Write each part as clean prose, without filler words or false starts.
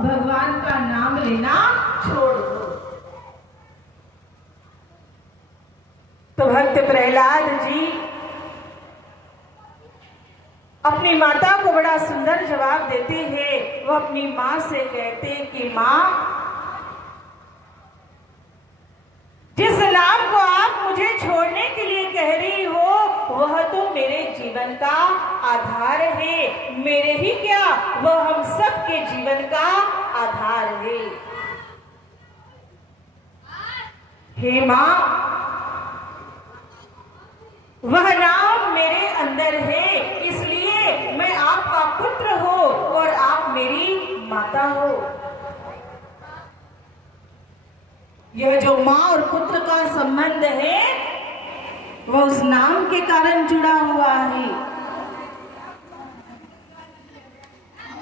भगवान का नाम लेना छोड़ दो। तो भक्त प्रहलाद जी अपनी माता को बड़ा सुंदर जवाब देते हैं। वो अपनी माँ से कहते हैं कि माँ, जिस नाम को आप मुझे छोड़ने के लिए कह रही हो वह तो मेरे जीवन का आधार है। मेरे ही क्या, वह हम सब के जीवन का आधार है। हे माँ, वह नाम मेरे अंदर है, इसलिए मैं आपका पुत्र हो और आप मेरी माता हो। यह जो माँ और पुत्र का संबंध है वह उस नाम के कारण जुड़ा हुआ है।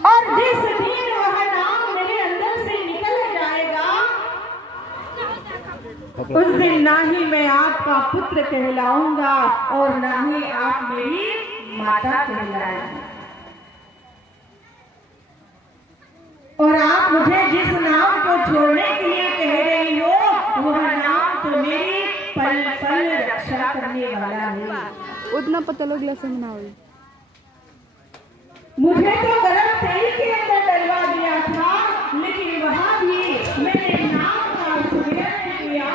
और जिस दिन वह नाम मेरे अंदर से निकल जाएगा उस दिन ना ही मैं आपका पुत्र कहलाऊंगा और ना ही आप मेरी माता कहलाएंगे। और आप मुझे जिस नाम को छोड़ने के लिए कह रही हो वह नाम तो मेरी पल पल रक्षा करने वाला है। उतना पता लोग लसन बनाओ। मुझे तो गरम तेल के अंदर डलवा दिया था, लेकिन वहां भी मैंने नाम का सुमिरन किया।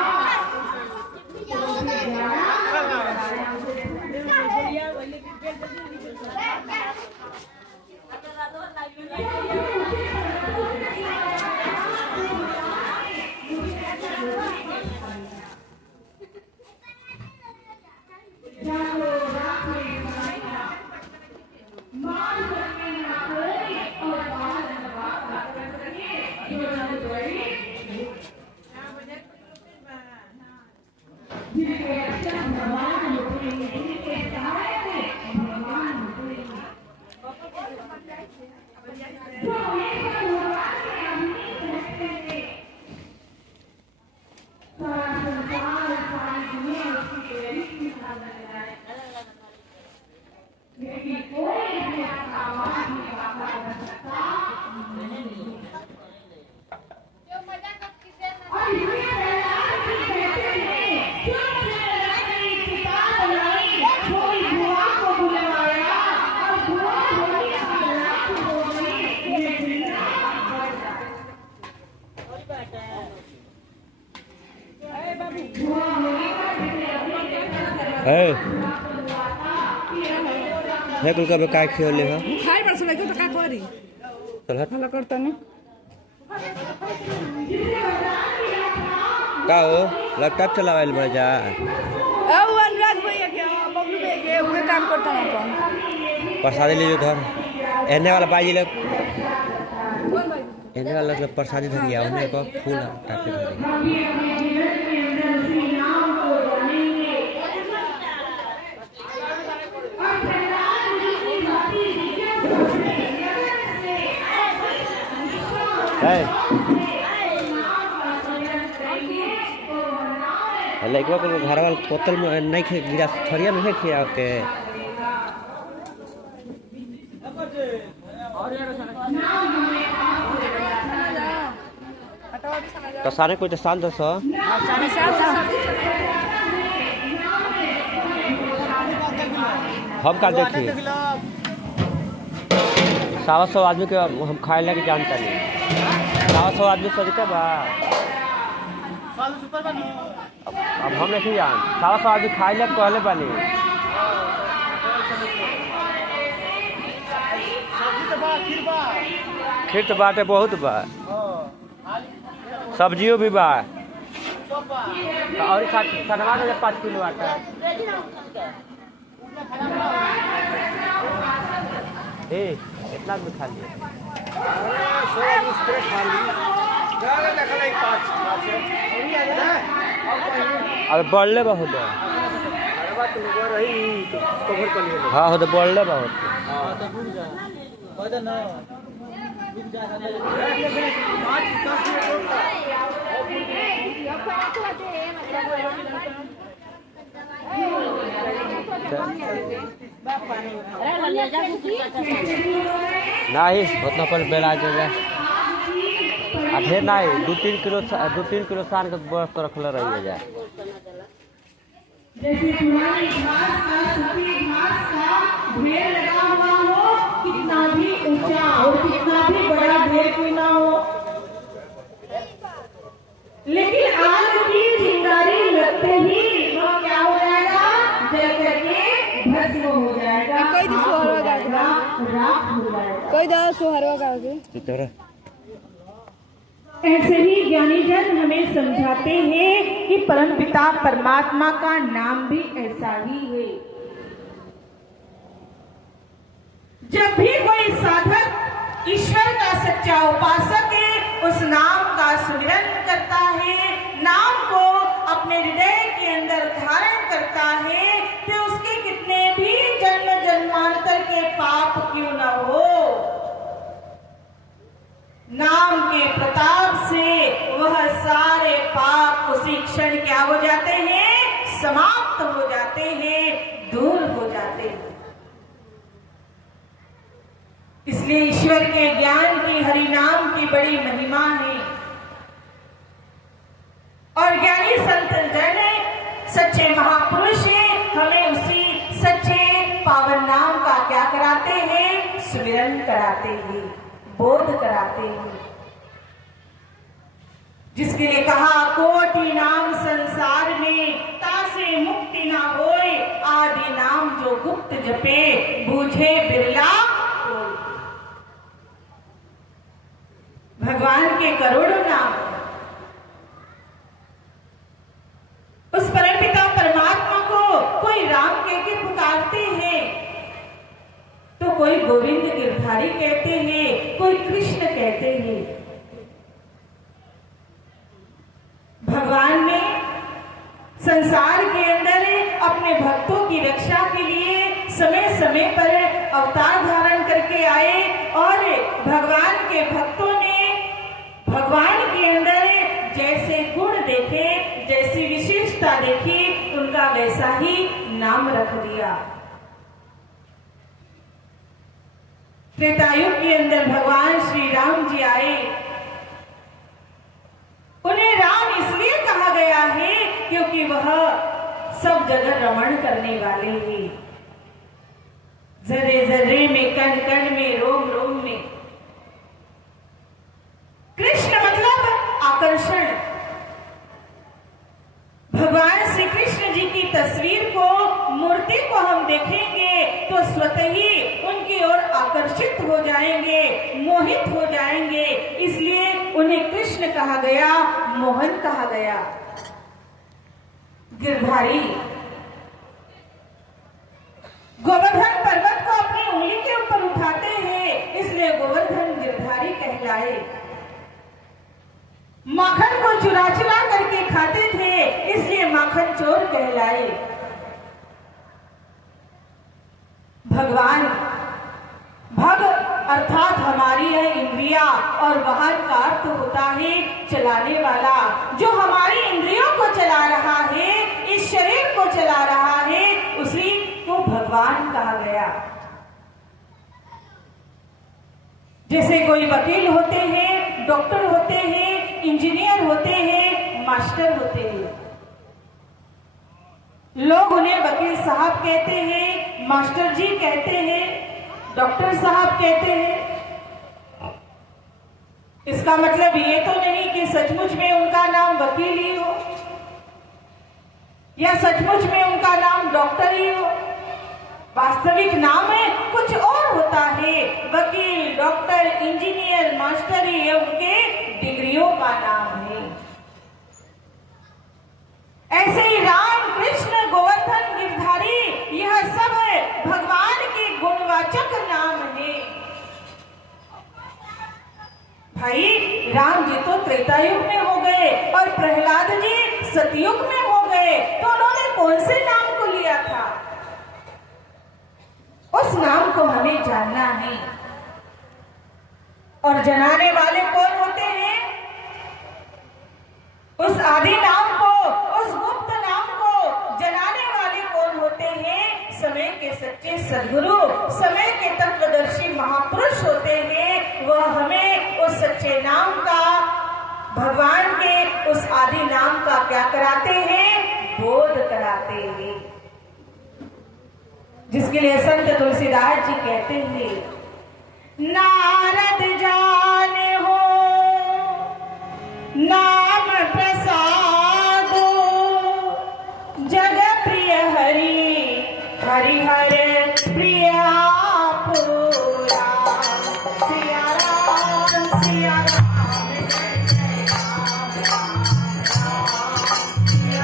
हे कुल का काय खेले हो खाई बस लगे तो का करी चल हट भला करता नहीं का हो लैपटॉप चलावेल बजा अब अनुराग भैया के बबलू भैया के उहे काम करता हूं अपन प्रसादी ले जो धर एने वाला बाजी लोग कौन भाई एने वाला लोग प्रसादी धरिया उन्हें को फूल टाके धरिया लड़का को घर वाला बोतल में नहीं खे गिरा थरिया में खिया के तो सारे कोई तो साल 200 हम का देखी 100 आदमी के हम खाए लगे जानता नहीं 100 आदमी सदका बा अब हम नहीं जान 100 आदमी खाए लगे कहले बानी खीर तो बात है बहुत बा सब्जियों भी बा और खटवा दे 5 किलो आटा ए इतना भी खा लिया अब बढ़ले बहुत हाँ हो तो बढ़ले बहुत नहीं उतना पर बेला जाएगा ढेर नहीं 2-3 किलो सान के बर्फ तो रखले रही जाए। जैसे पुरानी घास का सूखी घास का ढेर लगा हुआ हो, कितना भी ऊंचा और कितना भी बड़ा ढेर क्यों ना हो, लेकिन आग की चिंगारी लगते ही वह क्या हो जाएगा, जल करके भस्म हो जाएगा, कोई भी सोहरवा गाएगा, राख हो जाएगा। कोई दा सोहरवा गाओगे। ऐसे ही ज्ञानी जन हमें समझाते हैं कि परमपिता परमात्मा का नाम भी ऐसा ही है। जब भी कोई साधक ईश्वर का सच्चा उपासक है, उस नाम का सुमिरन करता है, नाम को अपने हृदय के अंदर धारण करता है, तो उसके कितने भी जन्म जन्मांतर के पाप क्यों न हो, नाम के प्रताप से वह सारे पाप उसी क्षण क्या हो जाते हैं, समाप्त हो जाते हैं, दूर हो जाते हैं। इसलिए ईश्वर के ज्ञान की, हरि नाम की बड़ी महिमा है। और ज्ञानी संत जन सच्चे महापुरुष हमें उसी सच्चे पावन नाम का क्या कराते हैं, सुमिरन कराते हैं, बोध कराते हैं। जिसके लिए कहा कोटि नाम संसार में, तासे मुक्ति ना होए, आदि नाम जो गुप्त जपे, बूझे बिरला कोई। भगवान के करोड़ों नाम, उस परमपिता परमात्मा को कोई राम कह के पुकारते हैं, तो कोई गोविंद गिरधारी कहते हैं, कोई कृष्ण कहते हैं। भगवान ने संसार के अंदर अपने भक्तों की रक्षा के लिए समय समय पर अवतार धारण करके आए, और भगवान के भक्तों ने भगवान के अंदर जैसे गुण देखे, जैसी विशेषता देखी, उनका वैसा ही नाम रख दिया। त्रेतायुग के अंदर भगवान श्री राम जी आए, उन्हें राम इसलिए कहा गया है क्योंकि वह सब जगह रमण करने वाले हैं, जर्रे जर्रे में, कण कण में, रोम रोम में। कृष्ण मतलब आकर्षण। भगवान श्री कृष्ण जी की तस्वीर को, मूर्ति को हम देखेंगे तो स्वतः ही उनकी ओर आकर्षित हो जाएंगे, मोहित हो जाएंगे। इसलिए उन्हें कृष्ण कहा गया, मोहन कहा गया। गिरधारी, गोवर्धन पर्वत को अपनी उंगली के ऊपर उठाते हैं, इसलिए गोवर्धन गिरधारी कहलाए। माखन को चुरा चुरा करके खाते थे, इसलिए माखन चोर कहलाए। भगवान, भग अर्थात हमारी है इंद्रिया, और वाहन का अर्थ होता है चलाने वाला। जो हमारी इंद्रियों को चला रहा है, इस शरीर को चला रहा है, उसी को भगवान कहा गया। जैसे कोई वकील होते हैं, डॉक्टर होते हैं, इंजीनियर होते हैं, मास्टर होते हैं। लोग उन्हें वकील साहब कहते हैं, मास्टर जी कहते हैं, डॉक्टर साहब कहते हैं। इसका मतलब ये तो नहीं कि सचमुच में उनका नाम वकील ही हो, या सचमुच में उनका नाम डॉक्टर ही हो। वास्तविक नाम है कुछ और होता है। वकील, डॉक्टर, इंजीनियर, मास्टर, ये उनके डिग्रियों का नाम है। ऐसे ही राम, कृष्ण, गोवर्धन, गिरधारी, यह सब भगवान के गुणवाचक नाम है। भाई, राम जी तो त्रेतायुग में हो गए और प्रहलाद जी सतयुग में हो गए, तो उन्होंने कौन से नाम को लिया था? उस नाम को हमें जानना है। और जनाने वाले कौन होते हैं? उस आदि नाम को, उस गुप्त नाम को जनाने वाले कौन होते हैं? समय के सच्चे सद्गुरु, समय के तत्वदर्शी महापुरुष होते हैं। वह हमें उस सच्चे नाम का उस आदि नाम का क्या कराते हैं? बोध कराते हैं। जिसके लिए संत तुलसीदास जी कहते हैं, नारद जाने हो नाम प्रसादो, जग प्रिय हरि हरि हर प्रिया पुरा। सिया राम सिया राम जय राम राम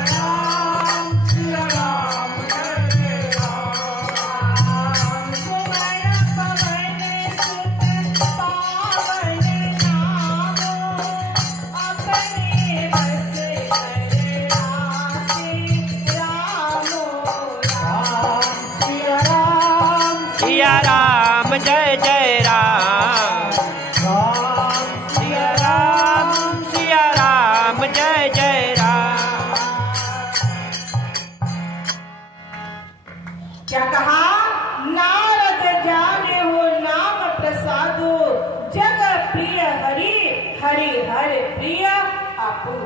राम, सिया राम जय राम। सुमय पवन सुत पावन नाम, अपने बस कर राखे रामो राम। सिया राम सिया राम जय जय राम, सिया राम जय जय राम। क्या कहा? नारद जाने हो नाम प्रसादो, जग प्रिय हरि हरि हर प्रिय आपू।